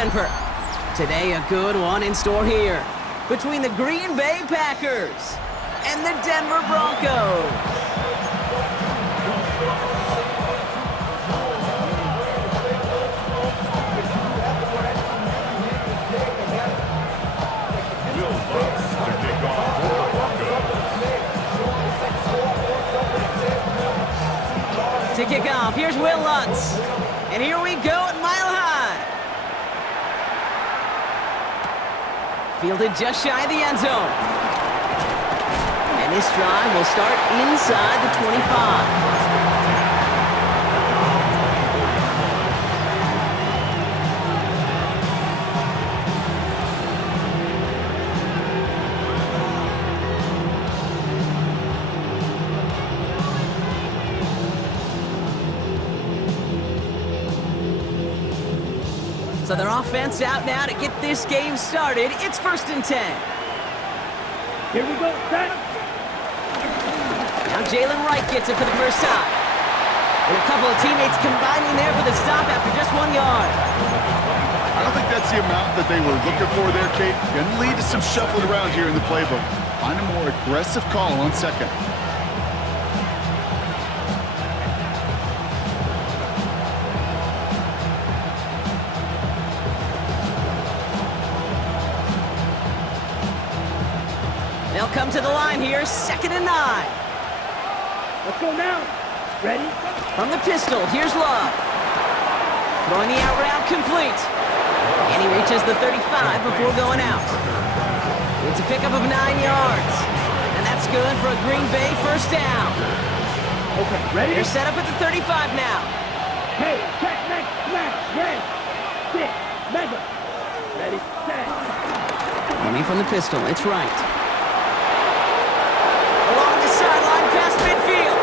Denver. Today, a good one in store here between the Green Bay Packers and the Denver Broncos. To kick off, here's Will Lutz. And here we go at Mile High. Fielded just shy of the end zone. And this drive will start inside the 25. So their offense out now to get this game started. It's 1st and 10. Here we go, set. Now Jalen Wright gets it for the first time. And a couple of teammates combining there for the stop after just 1 yard. I don't think that's the amount that they were looking for there, Kate. Going to lead to some shuffling around here in the playbook. Find a more aggressive call on second. They'll come to the line here, 2nd and 9. Let's go now. Ready? From the pistol, here's Love. Throwing the out route complete. And he reaches the 35 before going out. It's a pickup of 9 yards. And that's good for a Green Bay first down. Okay, ready? They're set up at the 35 now. Hey, check, next, smash, ready. Sit, mega. Ready, set. Running from the pistol, it's right. Along the sideline past midfield.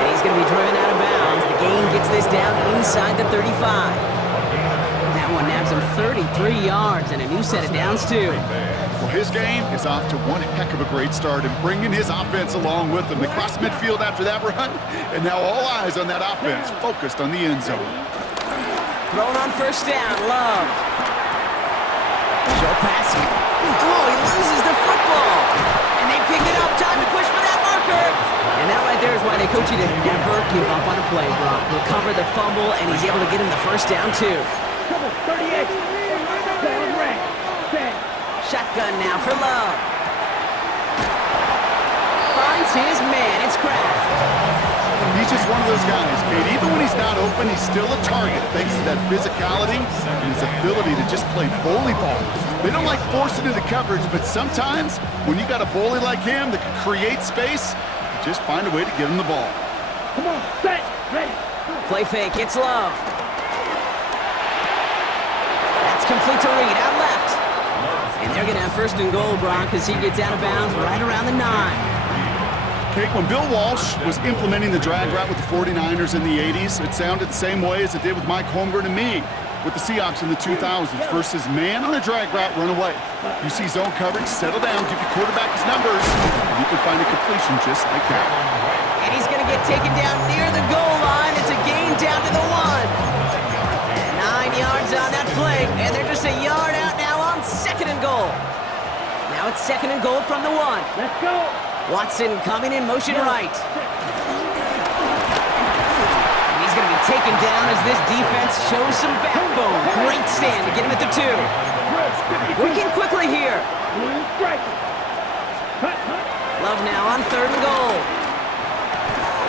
And he's going to be driven out of bounds. The gain gets this down inside the 35. That one nabs him 33 yards and a new set of downs, too. Well, his game is off to one heck of a great start and bringing his offense along with him. They cross midfield after that run, and now all eyes on that offense, focused on the end zone. Thrown on first down, Love. Show pass. Oh, he loses the football. And they pick it up. Time to push for that marker. And that right there is why they coach you to never give up on a play, Brock. Recover the fumble, and he's able to get him the first down, too. 38. Down rank. Set. Shotgun now for Love. Finds his man. It's Kraft. He's just one of those guys, Kate. Even when he's not open, he's still a target thanks to that physicality and his ability to just play bully ball. They don't like forcing into coverage, but sometimes when you got a bully like him that can create space, you just find a way to give him the ball. Come on, set, ready. Play fake. It's Love. That's complete to Reed. Out left. And they're going to have 1st and goal, Brock, as he gets out of bounds right around the 9. Kate, when Bill Walsh was implementing the drag route with the 49ers in the 80s, it sounded the same way as it did with Mike Holmgren and me with the Seahawks in the 2000s versus man on a drag route, run away. You see zone coverage, settle down, give your quarterback his numbers, and you can find a completion just like that. And he's going to get taken down near the goal line. It's a gain down to the 1. 9 yards on that play, and they're just a yard out now on 2nd and goal. Now it's 2nd and goal from the 1. Let's go. Watson coming in motion right. And he's going to be taken down as this defense shows some backbone. Great stand to get him at the 2. Working quickly here. Love now on 3rd and goal.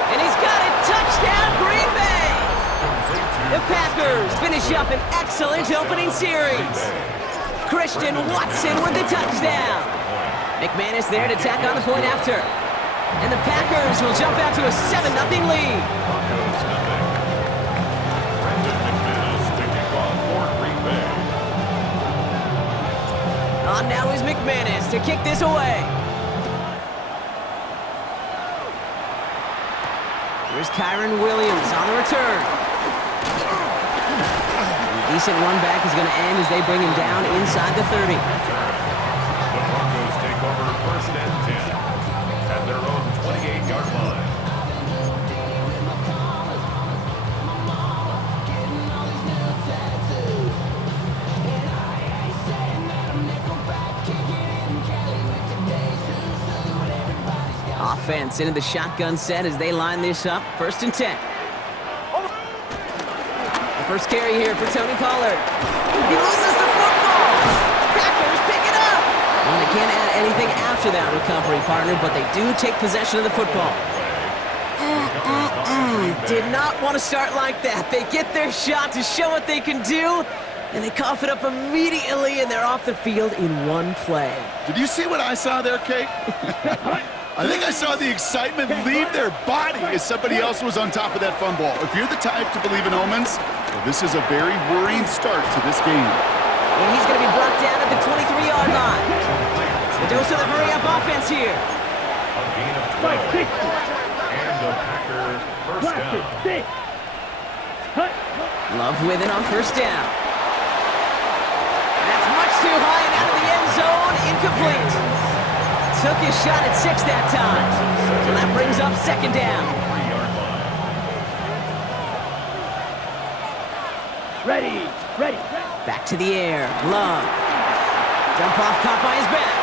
And he's got it. Touchdown, Green Bay. The Packers finish up an excellent opening series. Christian Watson with the touchdown. McManus there to tack on the point after. And the Packers will jump out to a 7-0 lead. On now is McManus to kick this away. Here's Kyron Williams on the return. And a decent run back is going to end as they bring him down inside the 30. The Broncos take over 1st and 10 at their own 28-yard line. offense into the shotgun set as they line this up. 1st and 10. The first carry here for Tony Pollard. He loses the football. Packers pick it up. Well, they can't add anything after that recovery, partner, but they do take possession of the football. Did not want to start like that. They get their shot to show what they can do, and they cough it up immediately, and they're off the field in one play. Did you see what I saw there, Kate? I think I saw the excitement leave their body as somebody else was on top of that fun ball. If you're the type to believe in omens, well, this is a very worrying start to this game. And he's going to be brought down at the 23-yard line. The dose of the hurry-up offense here. A gain of 12. And the Packers first down. Love with it on 1st down. That's much too high and out of the end zone. Incomplete. Took his shot at 6 that time. So that brings up 2nd down. 3-yard line. Ready. Back to the air. Love. Dump off caught by his back.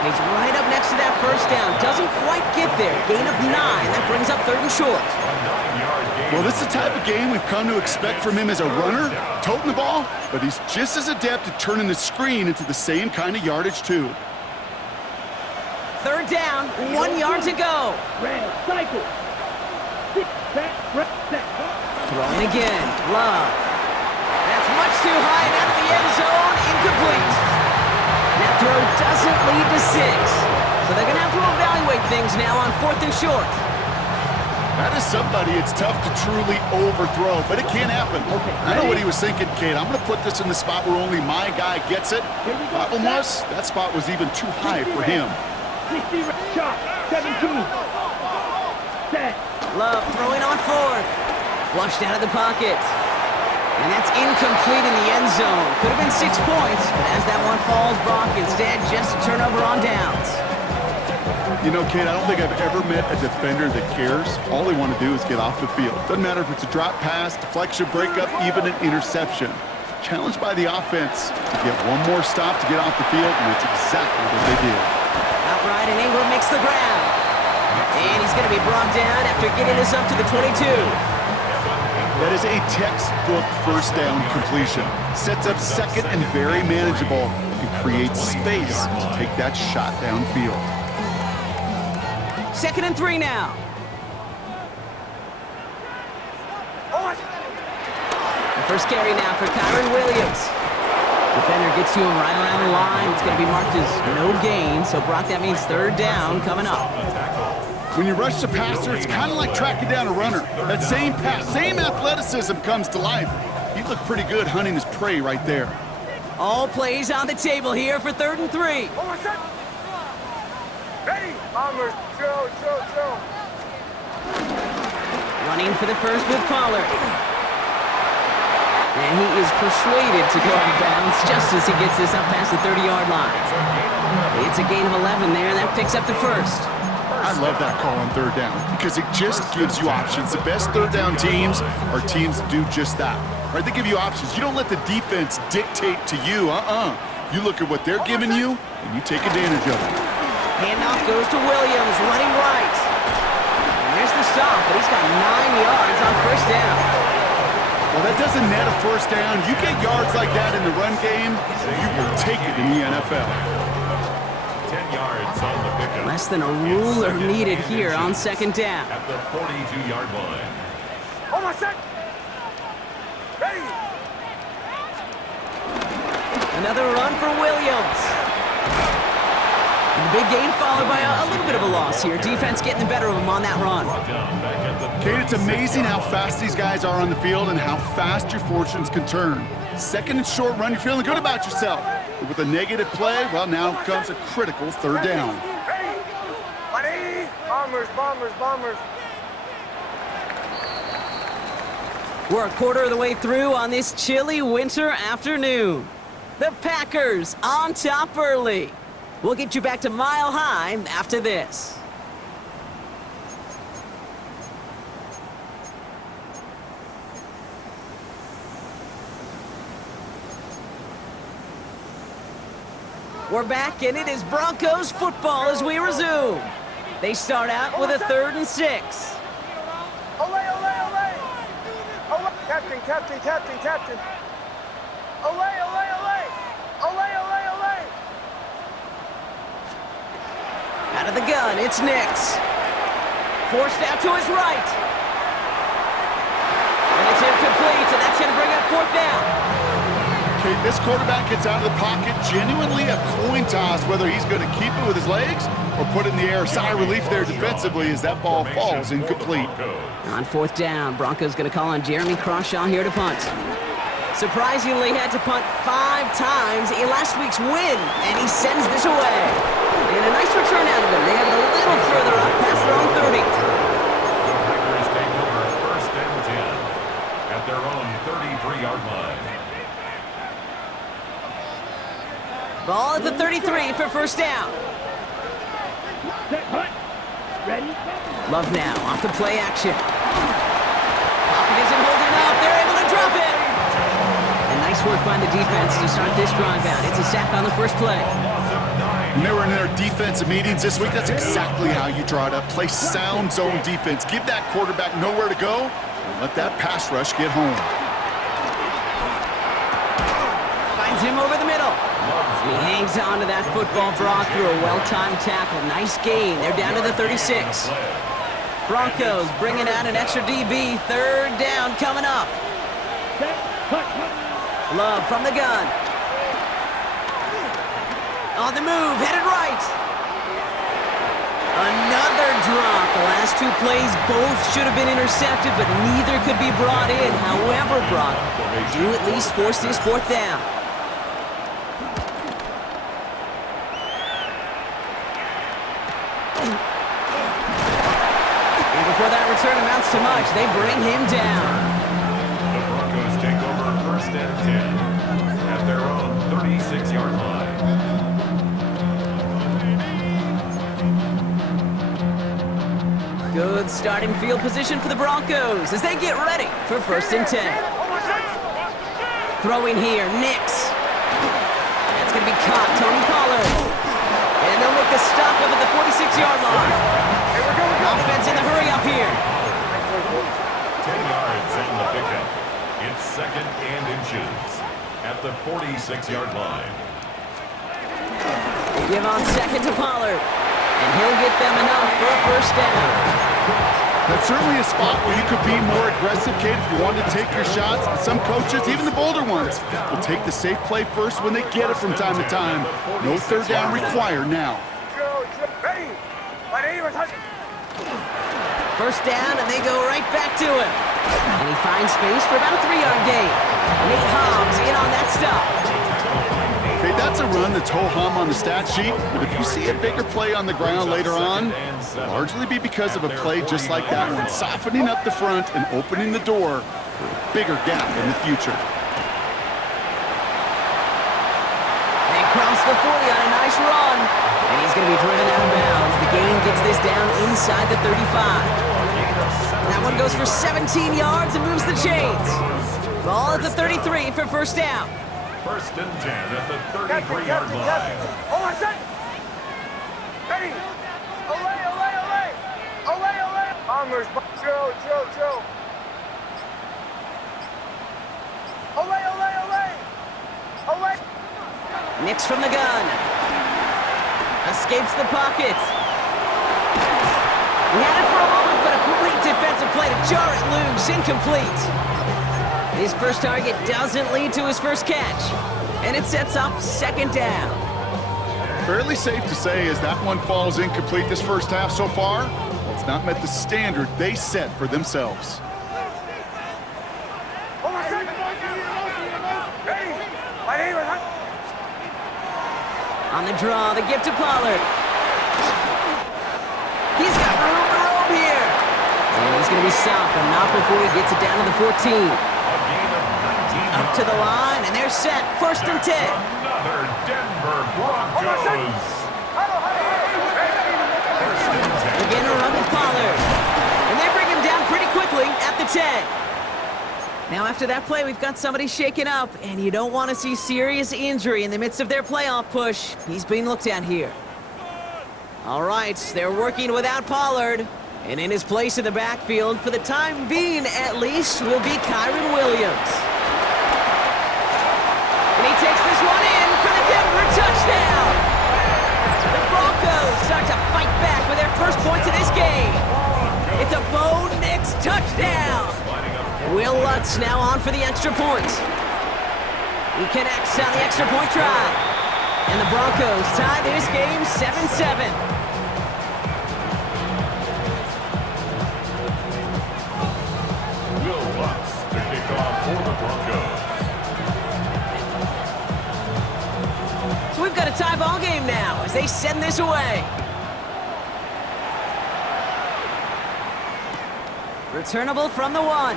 He's right up next to that 1st down. Doesn't quite get there. Gain of 9. That brings up 3rd and short. Well, this is the type of game we've come to expect from him as a runner, toting the ball, but he's just as adept at turning the screen into the same kind of yardage, too. 3rd down, 1 yard to go. Cycle. Throwing again. Love. That's much too high and out of the end zone. Incomplete. That throw doesn't lead to 6. So they're going to have to evaluate things now on 4th and short. That is somebody it's tough to truly overthrow, but it can happen. I know what he was thinking, Kate. I'm going to put this in the spot where only my guy gets it. Problem was, that spot was even too high for him. 60 shot. 17. Set. Love throwing on 4th. Flushed out of the pocket. And that's incomplete in the end zone. Could have been 6 points, but as that one falls, Brock, instead just a turnover on downs. You know, Kate, I don't think I've ever met a defender that cares. All they want to do is get off the field. Doesn't matter if it's a drop pass, deflection, breakup, even an interception. Challenged by the offense to get one more stop to get off the field, and that's exactly what they did. Outright, and Ingram makes the grab. And he's going to be brought down after getting this up to the 22. That is a textbook 1st down completion. Sets up 2nd and very manageable and creates space to take that shot downfield. 2nd and 3 now. The first carry now for Kyron Williams. Defender gets to him right around the line. It's going to be marked as no gain. So, Brock, that means 3rd down coming up. When you rush the passer, it's kind of like tracking down a runner. That same pass, same athleticism comes to life. He looked pretty good hunting his prey right there. All plays on the table here for 3rd and 3. Ready. Bombers. Chill. Running for the first with Pollard. And he is persuaded to go out of bounds just as he gets this up past the 30-yard line. It's a gain of 11 there. That picks up the 1st. I love that call on 3rd down because it just gives you options. The best 3rd down teams are teams that do just that. Right? They give you options. You don't let the defense dictate to you. You look at what they're giving you, and you take advantage of it. Handoff goes to Williams, running right. And there's the stop, but he's got 9 yards on 1st down. Well, that doesn't net a 1st down. You get yards like that in the run game, you will take it in the NFL. 10 yards on the pickup. Less than a ruler needed here on 2nd down. At the 42-yard line. Ready. Another run for Williams. And the big gain followed by a little bit of a loss here. Defense getting the better of him on that run. Kate, it's amazing how fast these guys are on the field and how fast your fortunes can turn. 2nd and short run, you're feeling good about yourself. But with a negative play, well, now comes a critical 3rd down. Ready. Bombers. We're a quarter of the way through on this chilly winter afternoon. The Packers on top early. We'll get you back to Mile High after this. We're back, and it is Broncos football as we resume. They start out with a 3rd and 6. Ole, ole, ole! Ole! Captain, captain, captain, captain! Ole, ole, ole! Ole, ole, ole! Out of the gun, it's Nix. Forced out to his right. And it's incomplete, and that's going to bring up 4th down. Okay, this quarterback gets out of the pocket, genuinely a coin toss, whether he's going to keep it with his legs or put it in the air. Sigh of relief there defensively as that ball falls incomplete. On 4th down, Broncos going to call on Jeremy Crawshaw here to punt. Surprisingly, had to punt 5 times in last week's win, and he sends this away. And a nice return out of him. They have it a little further up past their own 30. The Packers take over 1st and 10 at their own 33-yard line. Ball at the 33 for 1st down. Set, punt. Ready? Love now, off the play action. Pocket isn't holding up. They're able to drop it. And nice work by the defense to start this drive out. It's a sack on the first play. When they were in their defensive meetings this week, that's exactly how you draw it up. Play sound zone defense. Give that quarterback nowhere to go and let that pass rush get home. Finds him over the middle. And he hangs on to that football, Brock, through a well-timed tackle. Nice gain. They're down to the 36. Broncos bringing out an extra DB. 3rd down coming up. Set, punt. Love from the gun. On the move, headed right. Another drop. The last 2 plays both should have been intercepted, but neither could be brought in. However, Brock, they do at least force this 4th down. And before that return amounts to much, they bring him down. The Broncos take over 1st and 10 at their own 36-yard line. Good starting field position for the Broncos as they get ready for 1st and 10. Throwing here, Nix. That's going to be caught, Tony Pollard. And they'll make a stop up at the 46-yard line. Offense in the hurry up here. 10 yards on the pickup. It's 2nd and inches at the 46-yard line. They give on 2nd to Pollard. And he'll get them enough for a 1st down. That's certainly a spot where you could be more aggressive, Kate, if you want to take your shots. But some coaches, even the bolder ones, will take the safe play first when they get it from time to time. No 3rd down required now. Ready? My name is 1st down, and they go right back to him. And he finds space for about a 3-yard gain. Nate Hobbs in on that stop. Okay, that's a run that's ho-hum on the stat sheet, but if you see a bigger play on the ground later on, it'll largely be because of a play just like that one, softening up the front and opening the door for a bigger gap in the future. They cross the 40 on a nice run, and he's going to be driven out of bounds. The gain gets this down inside the 35. That one goes for 17 yards and moves the chains. Ball at the 33 for 1st down. 1st and 10 at the 33-yard line. Oh, I said. Ready? Ole, ole, ole! Ole, ole! Bombers, Joe. Ole, ole, ole! Ole! Nix from the gun. Escapes the pocket. He had it for a moment, but a great defensive play to jar it loose. Incomplete. His first target doesn't lead to his first catch. And it sets up 2nd down. Fairly safe to say as that one falls incomplete this first half so far, well, it's not met the standard they set for themselves. Oh, I said. Ready? My name is On the draw, the gift to Pollard. He's got room to roam here. And he's going to be stopped, but not before he gets it down to the 14. Up to the line, and they're set. 1st and 10. Another Denver Broncos. Again, a run with Pollard. And they bring him down pretty quickly at the 10. Now after that play, we've got somebody shaken up, and you don't want to see serious injury in the midst of their playoff push. He's being looked at here. All right, they're working without Pollard. And in his place in the backfield, for the time being at least, will be Kyron Williams. And he takes this one in for the Denver touchdown. The Broncos start to fight back with their first points of this game. It's a Bo Nix touchdown. Will Lutz now on for the extra point. He connects on the extra point try. And the Broncos tie this game 7-7. So we've got a tie ball game now as they send this away. Returnable from the 1.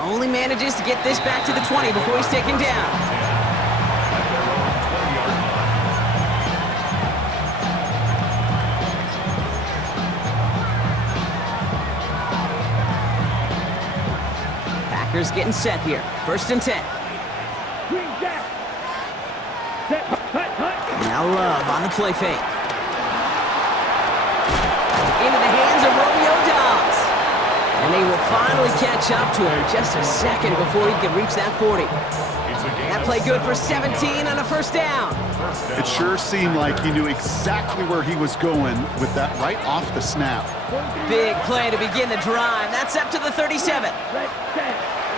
Only manages to get this back to the 20 before he's taken down. Packers getting set here. 1st and 10. Now Love on the play fake. Into the hands of Romeo Dobbs. And they will finally catch up to him just a second before he can reach that 40. That play good for 17 on a 1st down. It sure seemed like he knew exactly where he was going with that right off the snap. Big play to begin the drive. That's up to the 37.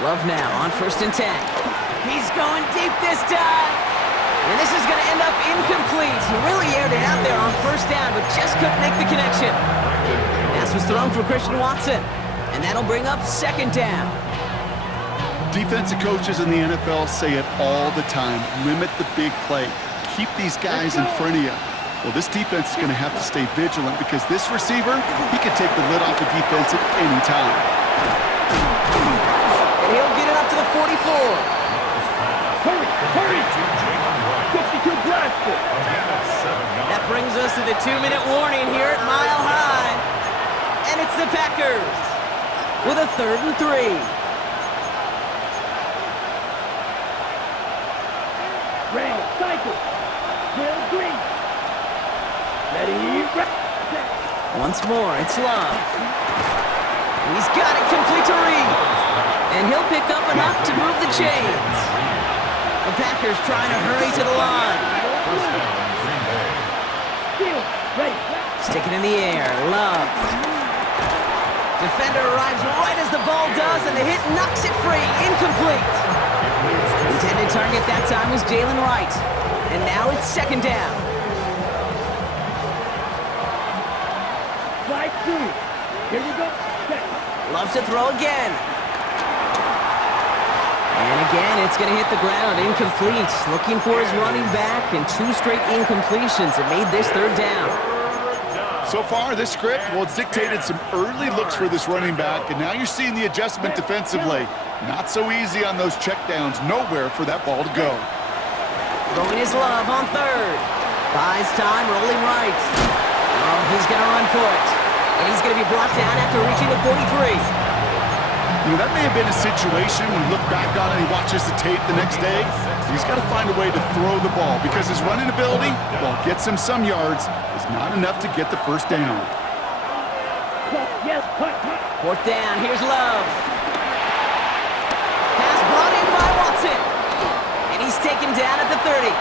Love now on 1st and 10. He's going deep this time. And this is going to end up incomplete. He really aired it out there on 1st down, but just couldn't make the connection. Pass was thrown for Christian Watson. And that'll bring up 2nd down. Defensive coaches in the NFL say it all the time. Limit the big play. Keep these guys in front of you. Well, this defense is going to have to stay vigilant because this receiver, he can take the lid off the defense at any time. And he'll get it up to the 44. Hurry! 52 blasted. That brings us to the 2-minute warning here at Mile High. And it's the Packers with a 3rd and 3. Ray, cycle. Will Green. Ready, Once more, it's Love. He's got it complete to Reed. And he'll pick up enough to move the chains. The Packers trying to hurry to the line. Stick it in the air, Love. Defender arrives right as the ball does, and the hit knocks it free. Incomplete. Intended target that time was Jalen Wright. And now it's 2nd down. Slide through. Here we go. Loves to throw again. And again, it's going to hit the ground. Incomplete. Looking for his running back, and 2 straight incompletions that made this 3rd down. So far, this script, well, it's dictated some early looks for this running back, and now you're seeing the adjustment defensively. Not so easy on those checkdowns. Nowhere for that ball to go. Throwing his Love on 3rd. Buys time, rolling right. Oh, he's going to run for it. And he's going to be brought down after reaching the 43. You know, that may have been a situation when you look back on it and he watches the tape the next day. He's got to find a way to throw the ball because his running ability, while it gets him some yards, is not enough to get the 1st down. 4th down, here's Love. Pass brought in by Watson. And he's taken down at the 30.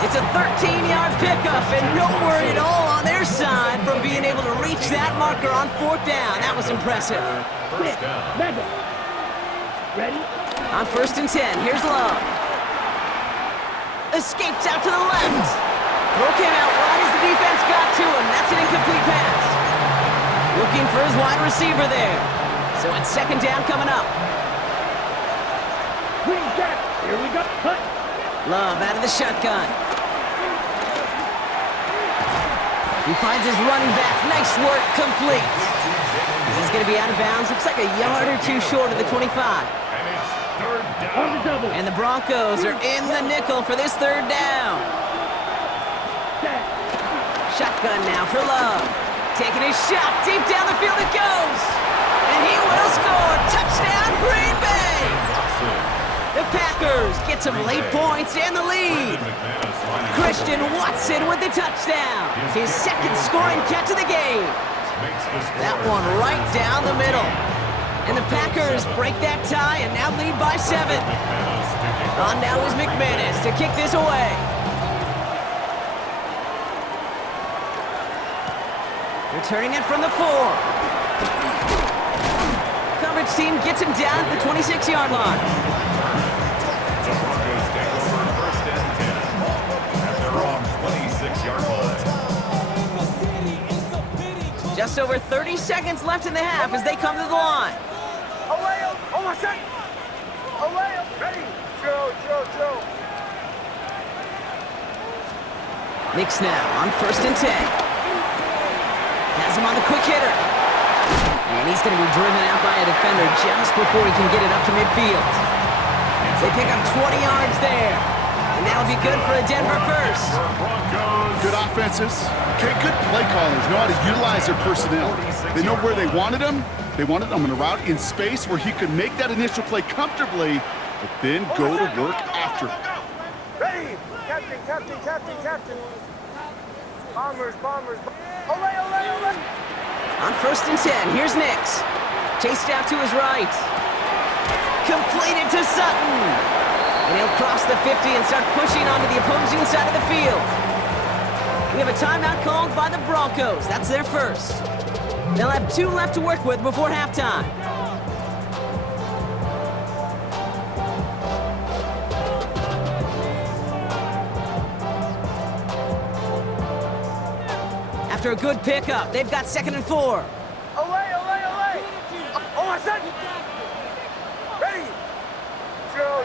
It's a 13-yard pickup, and no worry at all on their side from being able to reach that marker on 4th down. That was impressive. Ready? On 1st and 10, here's Love. Escapes out to the left. Throw came out right as the defense got to him. That's an incomplete pass. Looking for his wide receiver there. So it's 2nd down coming up. Green jack. Here we go. Cut. Love out of the shotgun. He finds his running back. Nice work, complete. He's going to be out of bounds. Looks like a yard or 2 short of the 25. On the double. And the Broncos are in the nickel for this 3rd down. Shotgun now for Love. Taking his shot deep down the field it goes. And And he will score. Touchdown, Green Bay! The Packers get some late points and the lead. Christian Watson with the touchdown. His second scoring catch of the game. That one right down the middle. And the Packers break that tie and now lead by 7. On now is McManus to kick this away. Returning it from the 4. Coverage team gets him down at the 26-yard line. The Broncos take over first and 10 at their own 26-yard line. Just over 30 seconds left in the half as they come to the line. Away, almost set. Away, ready. Joe. Knicks now on first and 10. Has him on the quick hitter. And he's going to be driven out by a defender just before he can get it up to midfield. They pick up 20 yards there. And that'll be good for a Denver first. Good offenses. Okay, good play callers know how to utilize their personnel. They know where they wanted him. They wanted him in a route in space where he could make that initial play comfortably, but then go to work after. Ready. Captain. Bombers. Olay. On first and 10, here's Nix. Chased out to his right. Completed to Sutton. And he'll cross the 50 and start pushing onto the opposing side of the field. We have a timeout called by the Broncos. That's their first. They'll have 2 left to work with before halftime. After a good pickup, they've got 2nd and 4. Away. Almost set. Ready. Joe.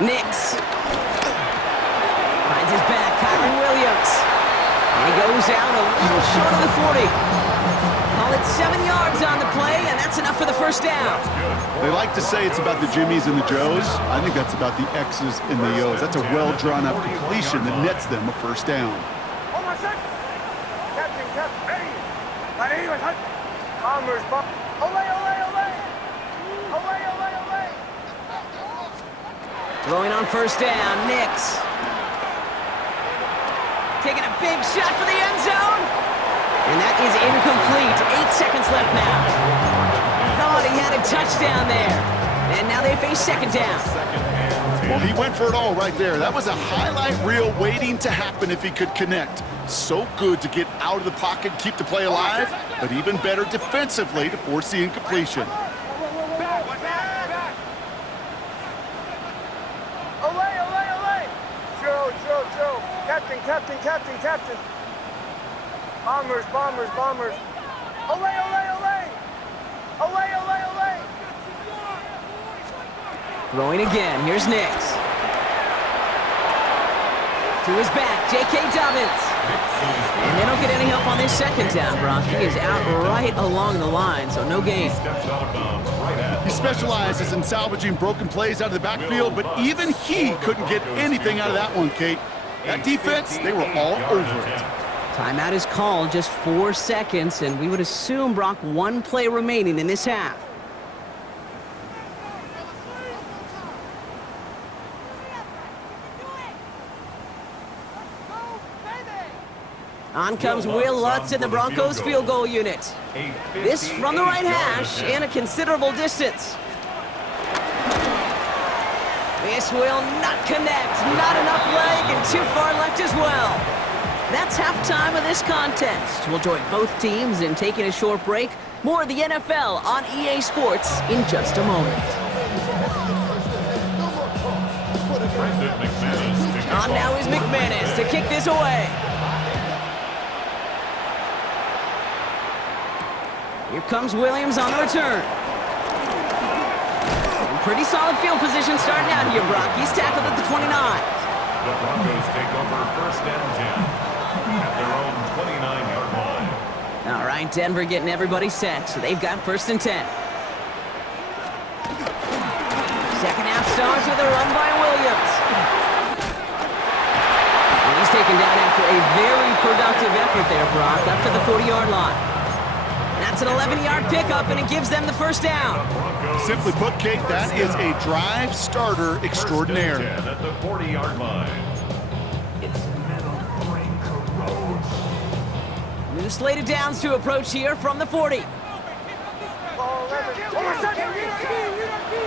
Nix. Finds his back, Kyron Williams. And he goes out a little short of the 40. Call it 7 yards on the play, and that's enough for the first down. They like to say it's about the Jimmies and the Joes. I think that's about the X's and the O's. That's a well-drawn-up completion that nets them a first down. Almost set. Captain, ready. Bombers. Olay. Throwing on first down, Nix. Taking a big shot for the end zone. And that is incomplete. 8 seconds left now. Thought he had a touchdown there. And now they face 2nd down. Well, he went for it all right there. That was a highlight reel waiting to happen if he could connect. So good to get out of the pocket, keep the play alive, but even better defensively to force the incompletion. Olay. Joe. Captain. Bombers. Olay. Throwing again. Here's Nix. To his back, J.K. Dobbins. And they don't get any help on this 2nd down, Brock. He is out right along the line, so no gain. He specializes in salvaging broken plays out of the backfield, but even he couldn't get anything out of that one, Kate. That defense, they were all over it. Timeout is called, just 4 seconds, and we would assume, Brock, 1 play remaining in this half. On comes Will Lutz in the Broncos field goal unit. This from the right hash and a considerable distance. This will not connect. Not enough leg and too far left as well. That's halftime of this contest. We'll join both teams in taking a short break. More of the NFL on EA Sports in just a moment. On now is McManus to kick this away. Here comes Williams on the return. And pretty solid field position starting out here, Brock. He's tackled at the 29. The Broncos take over first and 10 at their own 29-yard line. All right, Denver getting everybody set, so they've got first and 10. Second half starts with a run by Williams. And he's taken down after a very productive effort there, Brock, up to the 40-yard line. That's an 11-yard pickup, and it gives them the first down. Simply put, Kate, that is a drive starter extraordinaire. 10 at the 40-yard line. New slate of downs to approach here from the 40.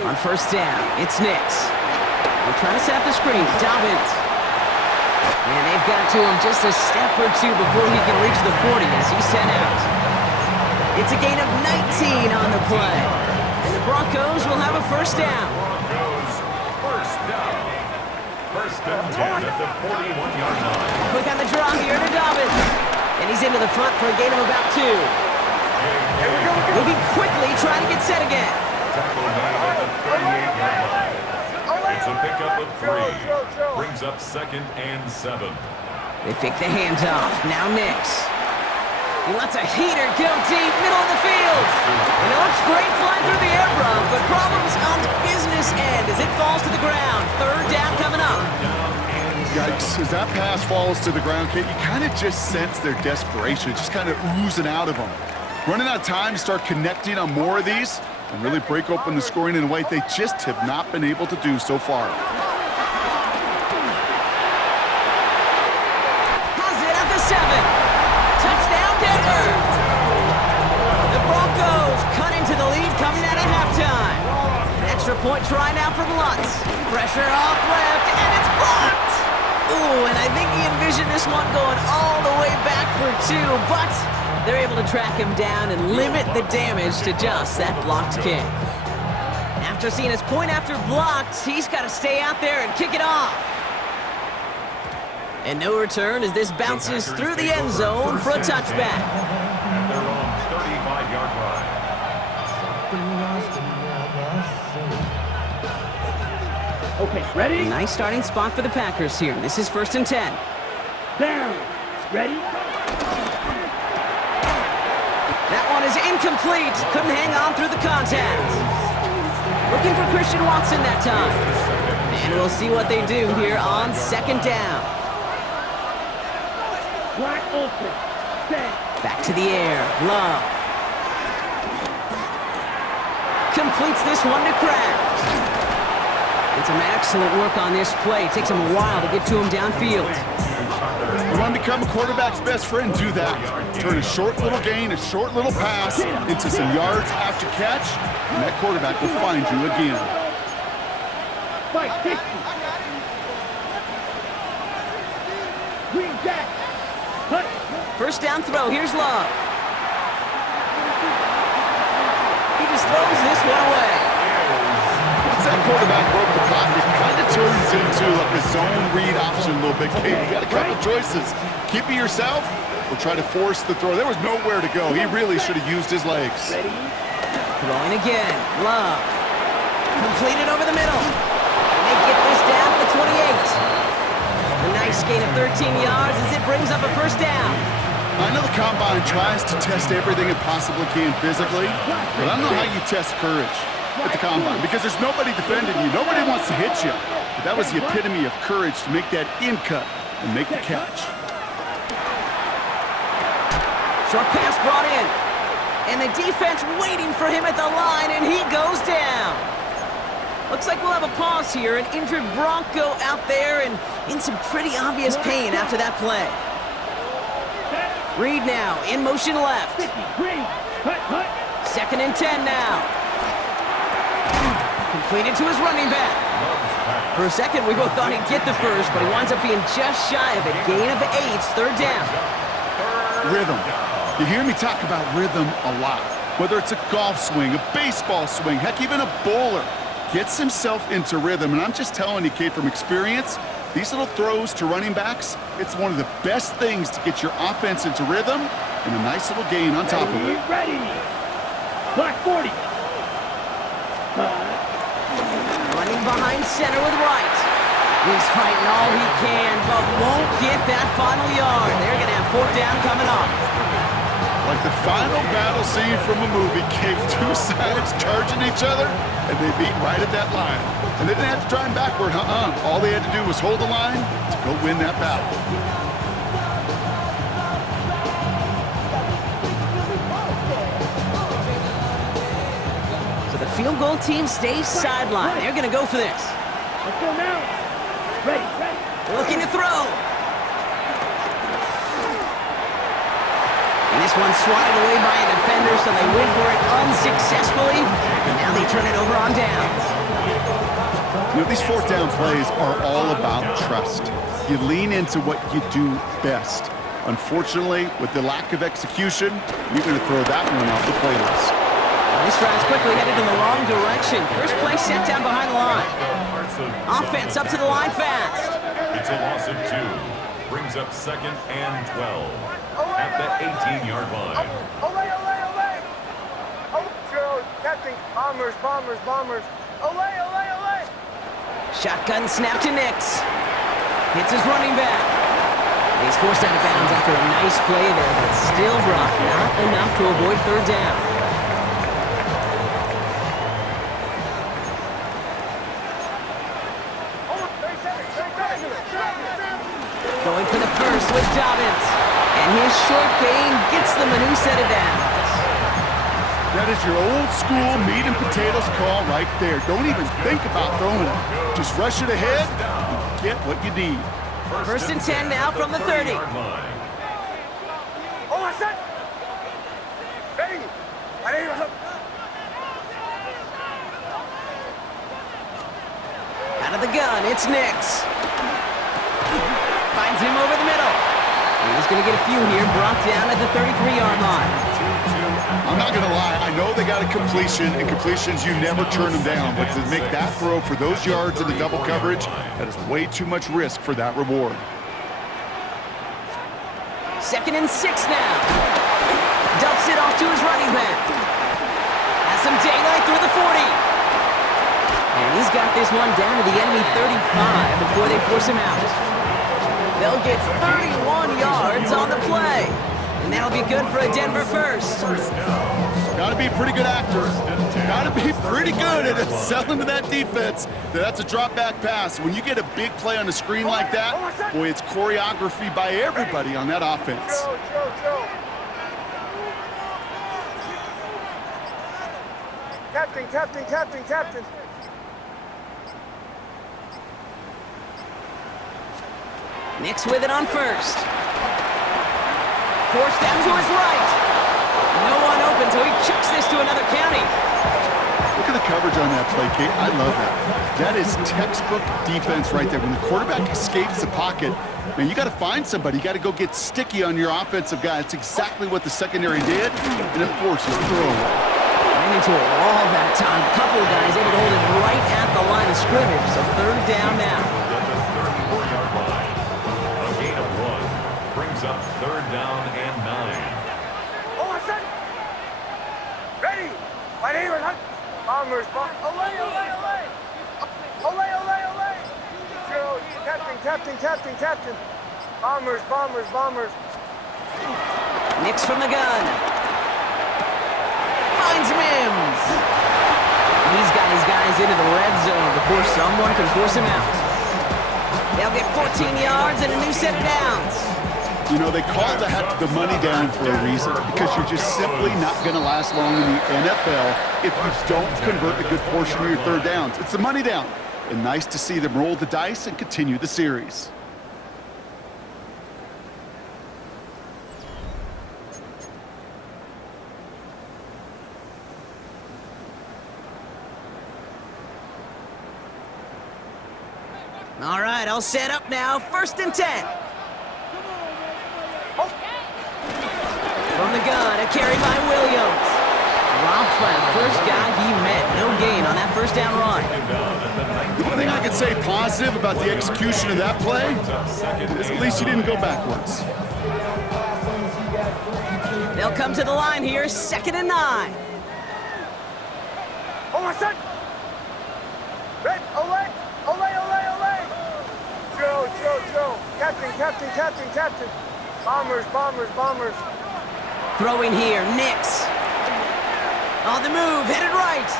On first down, it's Nix. They're trying to set up the screen. Dobbins. And they've got to him just a step or two before he can reach the 40 as he's sent out. It's a gain of 19 on the play. And the Broncos will have a first down. Broncos first down. First and 10 at the 41-yard line. Quick on the draw here to Dobbins. And he's into the front for a gain of about 2. Moving quickly, trying to get set again. Tackle made at the 38-yard line. It's a pickup of 3. Brings up second and 7. They fake the handoff. Now Nix. He lets a heater go deep, middle of the field. And it looks great flying through the air, Brock, but problems on the business end as it falls to the ground. Third down coming up. Yikes, as that pass falls to the ground, Kate, you kind of just sense their desperation, just kind of oozing out of them. Running out of time to start connecting on more of these and really break open the scoring in a way they just have not been able to do so far. Has it at the 7. Touchdown, Denver. The Broncos cut into the lead coming out of halftime. Extra point try now from Lutz. Pressure off left, and it's blocked. Ooh, and I think he envisioned this one going all the way back for 2, but they're able to track him down and limit the damage to just that blocked kick. After seeing his point after blocked, he's got to stay out there and kick it off. And no return as this bounces through the end zone for a touchback. At their own 35-yard line. Okay, ready? Nice starting spot for the Packers here. This is first and 10. Down. Ready? That one is incomplete. Couldn't hang on through the contact. Looking for Christian Watson that time. And we'll see what they do here on second down. Wide open. Set. Back to the air. Love. Completes this one to Kraft. And some excellent work on this play. It takes him a while to get to him downfield. You want to become a quarterback's best friend? Do that. Turn a short little gain, a short little pass into some yards after catch, and that quarterback will find you again. Fight 50. Green jack. Hut. First down throw. Here's Love. He just throws this one away. Once that quarterback broke the pocket, it kind of turns into like a zone read option a little bit. Kate, you got a couple choices. Keep it yourself or try to force the throw. There was nowhere to go. He really should have used his legs. Ready? Throwing again. Love. Completed over the middle. And they get this down to the 28. A nice gain of 13 yards as it brings up a first down. I know the Combine tries to test everything it possibly can physically, but I don't know how you test courage at the Combine because there's nobody defending you. Nobody wants to hit you. But that was the epitome of courage to make that in cut and make the catch. Short pass brought in. And the defense waiting for him at the line, and he goes down. Looks like we'll have a pause here. An injured Bronco out there and in some pretty obvious pain after that play. Reed now, in motion left. Green. Hut, hut. Second and 10 now. Completed to his running back. For a second, we both thought he'd get the first, but he winds up being just shy of it. Gain of 8, third down. Rhythm. You hear me talk about rhythm a lot. Whether it's a golf swing, a baseball swing, heck, even a bowler gets himself into rhythm. And I'm just telling you, Kate, from experience, these little throws to running backs, it's one of the best things to get your offense into rhythm and a nice little gain on top of it. Ready. Black 40. Running behind center with Wright. He's fighting all he can, but won't get that final yard. They're going to have fourth down coming up. Like the final battle scene from a movie, Kate, two sides charging each other, and they beat right at that line. And they didn't have to drive backward, All they had to do was hold the line to go win that battle. So the field goal team stays sidelined. They're going to go for this. Let's go now. Ready. Looking to throw. And this one's swatted away by a defender, so they went for it unsuccessfully. And now they turn it over on downs. You know, these fourth down plays are all about trust. You lean into what you do best. Unfortunately, with the lack of execution, you're going to throw that one off the playlist. This drive's quickly headed in the wrong direction. First play sent down behind the line. Offense up to the line fast. It's a loss of 2. Brings up 2nd and 12 at the 18-yard line. Olay, olay, olay! Oh, Joe, Captain, bombers. Olay, olay, olay! Shotgun snap to Nix. Hits his running back. He's forced out of bounds after a nice play there, but still brought not enough to avoid third down. Going for the first with Dobbins. And his short gain gets them a new set of downs. That is your old school meat and potatoes call right there. Don't even think about throwing it. Just rush it ahead and get what you need. First and 10 now from the 30. Oh, I said! Ready! Out of the gun, it's Nix. Finds him over the middle. And he's going to get a few here, brought down at the 33-yard line. I'm not going to lie. I know they got a completion, and completions, you never turn them down. But to make that throw for those yards in the double coverage, that is way too much risk for that reward. 2nd and 6 now. Dumps it off to his running back. Has some daylight through the 40. And he's got this one down to the enemy 35 before they force him out. They'll get 31 yards on the play. And that'll be good for a Denver first. Got to be a pretty good actor. Got to be pretty good at selling to that defense. That's a drop-back pass. When you get a big play on the screen like that, boy, it's choreography by everybody on that offense. Joe. Captain. Nix with it on first. Forced down to his right. No one open, so he chucks this to another county. Look at the coverage on that play, Kate. I love that. That is textbook defense right there. When the quarterback escapes the pocket, man, you got to find somebody. You got to go get sticky on your offensive guy. It's exactly what the secondary did, and it forces the throw. Ran into a wall that time. A couple of guys able to hold it right at the line of scrimmage, so third down now. Up 3rd down and 9. Oh, I said! Ready! My name is Bombers. Olay! Joe, Captain. Bombers. Nix from the gun. Finds Mims. He's got his guys into the red zone before someone can force him out. They'll get 14 yards and a new set of downs. You know, they call the money down for a reason, because you're just simply not going to last long in the NFL if you don't convert a good portion of your third downs. It's the money down. And nice to see them roll the dice and continue the series. All right, all set up now. 1st and 10. From the gun, a carry by Williams. Dropped by the first guy he met. No gain on that first down run. The one thing I can say positive about the execution of that play is at least he didn't go backwards. They'll come to the line here, 2nd and 9. Oh, I said! Red, olay! Joe. Captain. Bombers. Throwing here, Nix. On the move, headed right.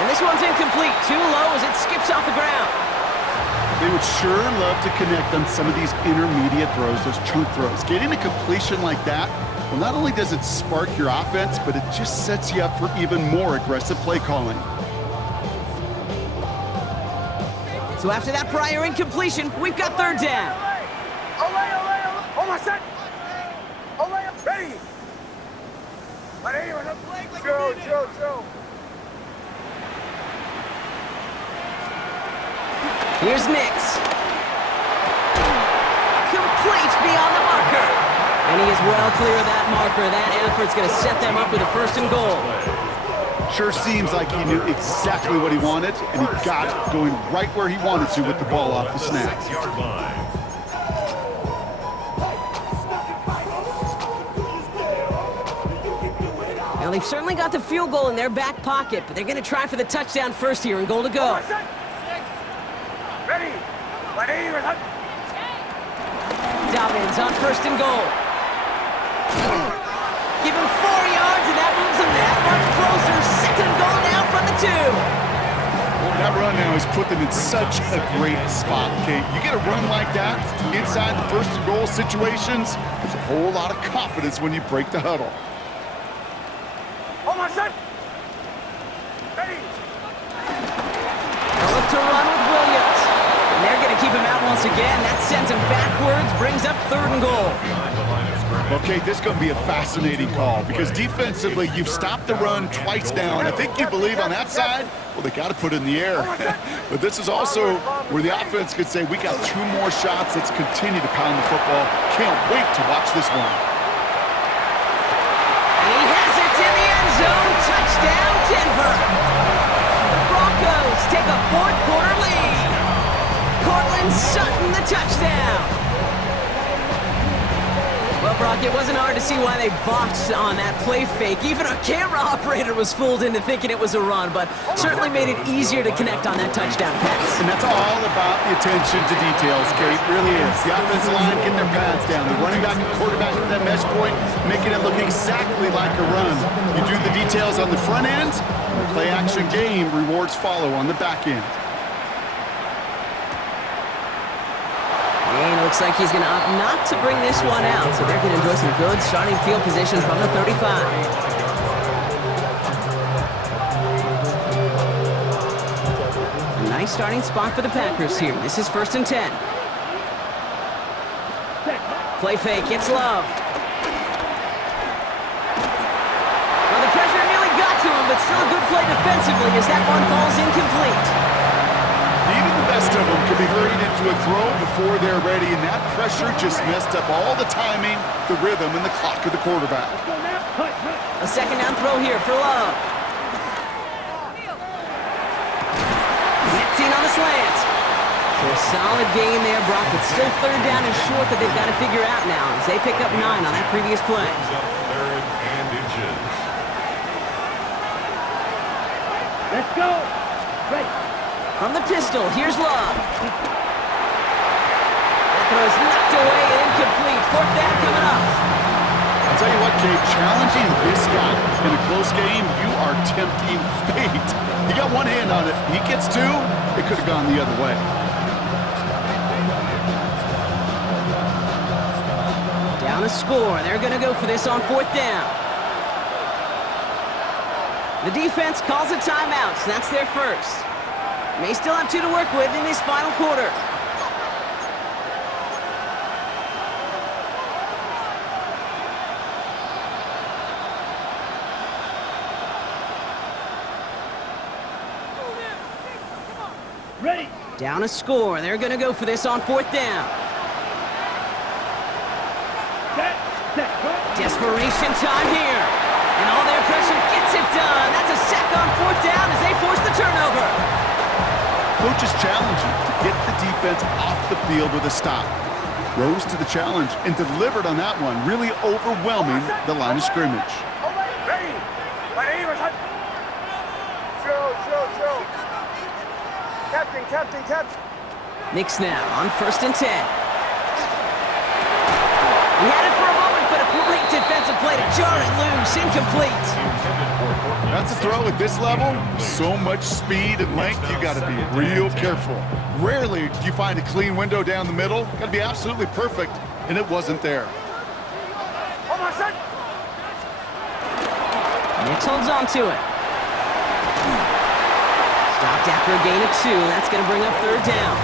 And this one's incomplete. Too low as it skips off the ground. They would sure love to connect on some of these intermediate throws, those chunk throws. Getting a completion like that, well, not only does it spark your offense, but it just sets you up for even more aggressive play calling. So after that prior incompletion, we've got third down. Ole, ole, ole. Oh, my son. Ole, ready. Joe. Here's Nix. Complete beyond the marker. And he is well clear of that marker. That effort's going to set them up with a 1st and goal. Sure seems like he knew exactly what he wanted, and he got it going right where he wanted to with the ball off the snap. 6-yard line. Now, they've certainly got the field goal in their back pocket, but they're going to try for the touchdown first here and goal to go. Ready. Dobbins on 1st and goal. Give him 4 yards, and that moves him that much closer. 2nd and goal now from the 2. That run now has put them in such a great spot, Kate. You get a run like that inside the 1st and goal situations, there's a whole lot of confidence when you break the huddle. Oh, my son. Ready. They'll look to run with Williams. And they're going to keep him out once again. That sends him backwards, brings up 3rd and goal. Okay, this is going to be a fascinating call because defensively, you've stopped the run twice now, and I think you believe on that side, well, they got to put it in the air. But this is also where the offense could say, we got 2 more shots. Let's continue to pound the football. Can't wait to watch this one. And he has it in the end zone. Touchdown, Denver. The Broncos take a 4th quarter lead. Cortland Sutton, the touchdown. Well, Brock, it wasn't hard to see why they botched on that play fake. Even our camera operator was fooled into thinking it was a run, but certainly made it easier to connect on that touchdown pass. And that's all about the attention to details, Kate. It really is. The offensive line getting their pads down. The running back and quarterback at that mesh point, making it look exactly like a run. You do the details on the front end, and the play-action game rewards follow on the back end. And it looks like he's going to opt not to bring this one out, so they're going to enjoy some good starting field position from the 35. A nice starting spot for the Packers here. This is 1st and 10. Play fake, it's Love. Well, the pressure nearly got to him, but still a good play defensively as that one falls incomplete. Even the best of them can be hurried into a throw before they're ready, and that pressure just messed up all the timing, the rhythm, and the clock of the quarterback. A 2nd down throw here for Love. Connecting on the slant. So a solid gain there, Brock, but still 3rd down and short that they've got to figure out now as they pick up 9 on that previous play. 3rd and inches. Let's go. Ready. From the pistol, here's Love. That throw's knocked away and incomplete. 4th down coming up. I'll tell you what, Kate, challenging this guy in a close game, you are tempting fate. You got one hand on it. He gets 2, it could have gone the other way. Down a score. They're going to go for this on 4th down. The defense calls a timeout, so that's their first. May still have 2 to work with in this final quarter. Ready. Down a score. They're going to go for this on 4th down. Set. Desperation time here. And all their pressure gets it done. That's a sack on 4th down as they force the turnover. Coaches challenge you to get the defense off the field with a stop. Rose to the challenge and delivered on that one, really overwhelming the line of scrimmage. Ready. Joe. Captain. Nix now on 1st and 10. He had it for a moment, but a great defensive play to jar it loose. Incomplete. That's a throw at this level. So much speed and length, you got to be real careful. Rarely do you find a clean window down the middle. Got to be absolutely perfect, and it wasn't there. Hold on, son. Nix holds on to it. Stopped after a gain of 2. That's going to bring up third down.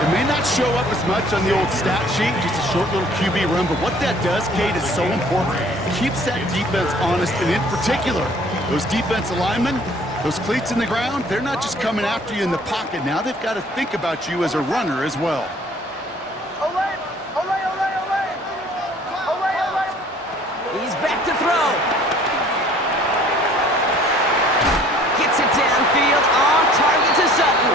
It may not show up as much on the old stat sheet, just a short little QB run, but what that does, Kate, is so important. It keeps that defense honest, and in particular, those defensive linemen, those cleats in the ground, they're not just coming after you in the pocket. Now they've got to think about you as a runner as well. Olay, olay, olay, olay. Olay, olay. He's back to throw. Gets it downfield, on target to Sutton.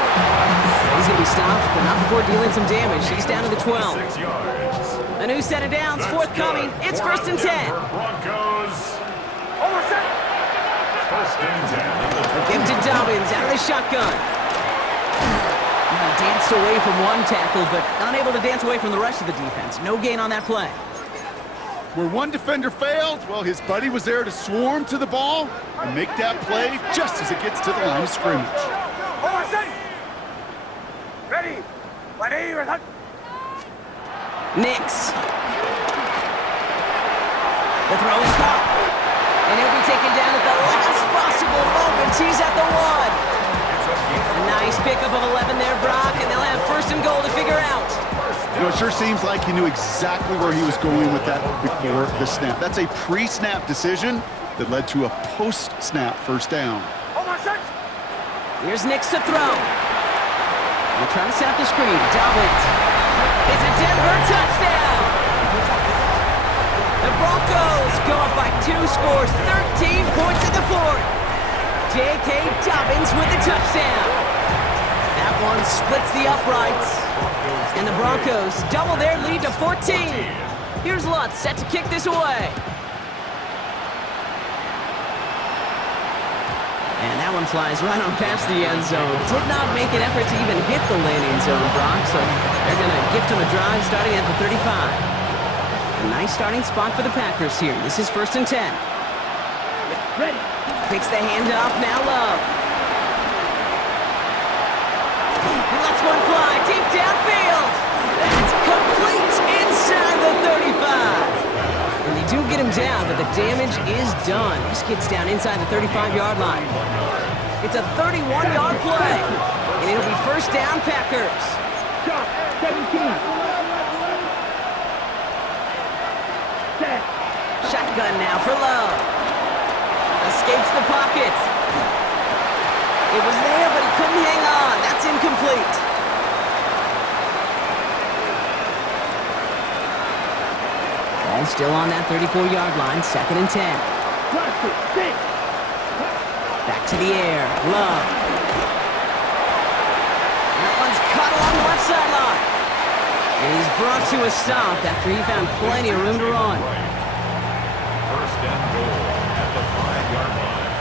He's going to be stopped, but not before dealing some damage. He's down to the 12. 6 yards. A new set of downs, forthcoming. It's first and 10. Broncos. Hold on, son. First and 10. Give to Dobbins out of the shotgun. Danced away from one tackle, but unable to dance away from the rest of the defense. No gain on that play. Where one defender failed, well, his buddy was there to swarm to the ball and make that play just as it gets to the line of scrimmage. Hold on, son. Ready. Ready, ready. Nix. The throw is caught. And he'll be taken down at the last possible moment. He's at the 1. A nice pickup of 11 there, Brock, and they'll have first and goal to figure out. You know, it sure seems like he knew exactly where he was going with that before the snap. That's a pre-snap decision that led to a post-snap first down. Hold on, son. Here's Nix to throw. They're trying to set up the screen. Dobbins. It's a Denver touchdown. The Broncos go up by 2 scores, 13 points in the 4th. J.K. Dobbins with the touchdown. That one splits the uprights. And the Broncos double their lead to 14. Here's Lutz set to kick this away. And that one flies right on past the end zone. Did not make an effort to even hit the landing zone, Brock, so they're going to gift him a drive starting at the 35. A nice starting spot for the Packers here. This is first and 10. Ready. Takes the handoff, now Love. He lets one fly deep downfield. That's complete inside the 35. And they do get him down, but the damage is done. This gets down inside the 35-yard line. It's a 31-yard play, and it'll be first down Packers. Stop. 17. Set. Shotgun now for Love. Escapes the pocket. It was there, but he couldn't hang on. That's incomplete. Ball still on that 34-yard line, second and 10. Back to the air. Love. That one's cut along the left sideline. And he's brought to a stop after he found plenty of room to run. First and goal at the 5-yard line.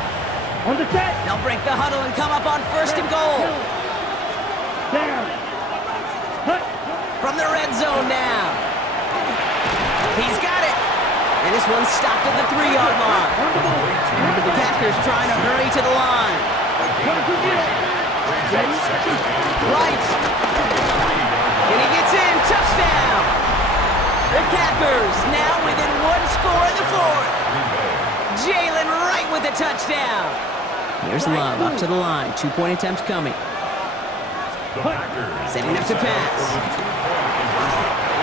On the set. They'll break the huddle and come up on first and goal. Down. Hut. From the red zone now. He's got it. And this one's stopped at the 3-yard line. The Packers trying to hurry to the line. Right. And he gets in. Touchdown. The Packers now within 1 score in the 4th. Jalen Wright with a touchdown. Here's Love up to the line. 2-point attempts coming. Setting up to pass.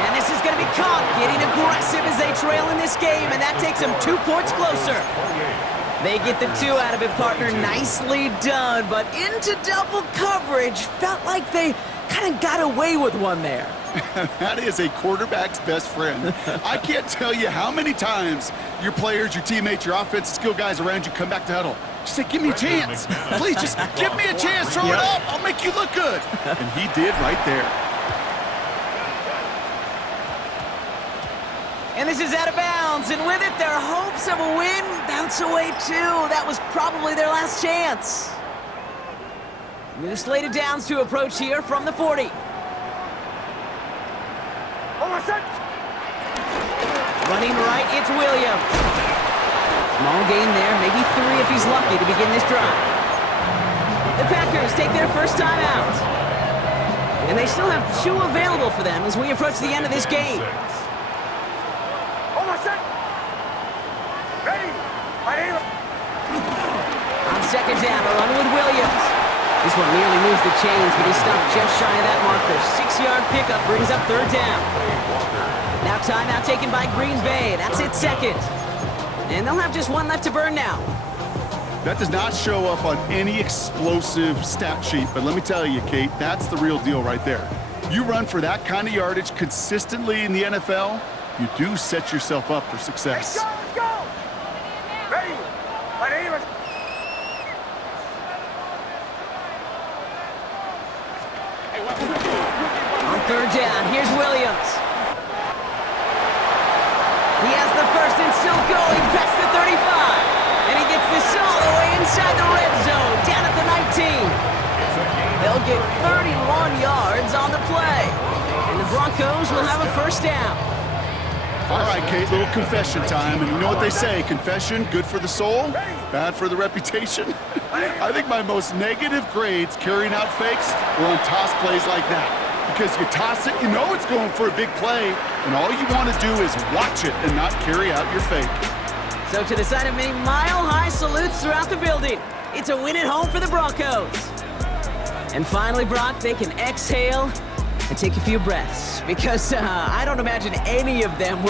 And this is going to be caught. Getting aggressive as they trail in this game, and that takes them 2 points closer. They get the 2 out of it, partner. Nicely done, but into double coverage. Felt like they kind of got away with one there. That is a quarterback's best friend. I can't tell you how many times your players, your teammates, your offensive skill guys around you come back to huddle. Just say, give me a chance. Please, just give me a chance. Throw it up. I'll make you look good. And he did right there. And this is out of bounds, and with it, their hopes of a win bounce away too. That was probably their last chance. New slate of downs to approach here from the 40. Hold on, son. Running right, it's Williams. Small gain there, maybe 3 if he's lucky to begin this drive. The Packers take their first time out. And they still have 2 available for them as we approach the end of this game. Almost set. Ready. My name. On second down, a run with Williams. This one nearly moves the chains, but he stopped just shy of that marker. 6-yard pickup brings up third down. Now timeout taken by Green Bay. That's it, second. And they'll have just 1 left to burn now. That does not show up on any explosive stat sheet, but let me tell you, Kate, that's the real deal right there. You run for that kind of yardage consistently in the NFL, you do set yourself up for success. Let's go. Ready. My name is. On third down, here's Williams. He has the first and still going past the 35. And he gets this all the way inside the red zone, down at the 19. They'll get 31 yards on the play. And the Broncos will have a first down. All right, Kate, little confession time. And you know what they say, confession, good for the soul, bad for the reputation. I think my most negative grades carrying out fakes were on toss plays like that. Because you toss it, you know it's going for a big play, and all you want to do is watch it and not carry out your fake. So to the side of many mile-high salutes throughout the building, it's a win at home for the Broncos. And finally, Brock, they can exhale and take a few breaths, because I don't imagine any of them will